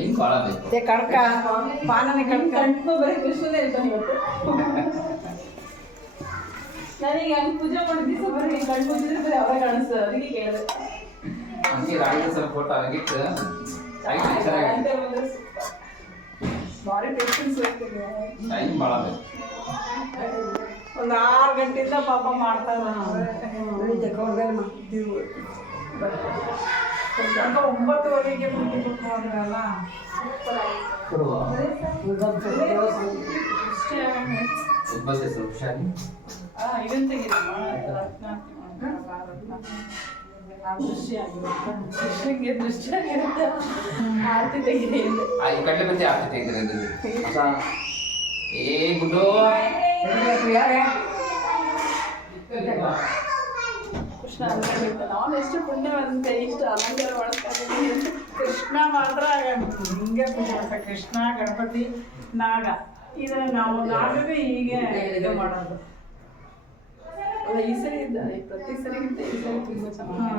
Time ಭಾಳ ಬೇಕು. ಕಡ್ಕ ಪಾನನೆ ಕಡ್ಕ ಬರೀ ಕೃಷ್ಣನೇ ಇರ್ತಾನೆ ಇವತ್ತು. ನನಗೆ ಹಂಗೆ ಪೂಜೆ ಮಾಡಿದ ದಿವಸ ಬರೀ ಕಣ್ಣು ಮುಚ್ಚಿದ್ರೆ ಬರೀ ಅವರೇ ಕಾಣಿಸ್ತದೆ, ಅದಕ್ಕೆ ಕೇಳಿದೆ. ಹಂಗೆ ರಾಗಿ ಸ್ವಲ್ಪ ಫೋಟೋ ಆಗಿತ್ತು ಭಾರಿ ಪೇಷನ್ಸ್ ಇರ್ತೀನಿ. ಟೈಮ್ ಭಾಳ ಬೇಕು. ಒಂದು 6 ಗಂಟೆಯಿಂದ ಪಾಪ ಮಾಡ್ತಾರೆ. 9:30ಗೆ ಬಿಟ್ಟು ಹೋದ್ರಲ್ಲ. ಒಬ್ಬತ್ತೆ ಸ್ವಲ್ಪ ಹುಷಾರಿ. ಇದನ್ನು ತೆಗಿದಮ್ಮ ದೃಶ್ಯ ಆಗಿರುತ್ತೆ. ಕೃಷ್ಣಂಗೆ ದೃಶ್ಯ ಆಗಿರುತ್ತೆ. ಆರತಿ ತೆಗಿದೆ ಇಲ್ಲಿ. ಈ ಕಡಲೆ ಬತ್ತಿ ಆರತಿ ತೆಗೆದ್ರೆ ಏ ಗುಡ್ಡು ಕೃಷ್ಣ ಅನ್ಕೊಂಡಿರ್ತಾನೆ. ಅವನು ಎಷ್ಟು ಪುಣ್ಯವಂತ, ಇಷ್ಟು ಅಲಂಕಾರ ಮಾಡ್ತಾನೆ. ಕೃಷ್ಣ ಮಾತ್ರ ಹಿಂಗೆ ಪೂಜೆ ಮಾಡ್ತಾರೆ. ಕೃಷ್ಣ, ಗಣಪತಿ, ನಾಗ. ಇದನ್ನ ನಾವು ನಾಗವೇ ಹೀಗೆ ಇದು ಮಾಡೋದು. ಅಲ್ಲ, ಈ ಸರಿ ಇದ್ದಾನೆ ಪ್ರತಿ ಸರಿಗಿಂತ ಈ ಸರಿ ತುಂಬ ಚೆನ್ನಾಗಿ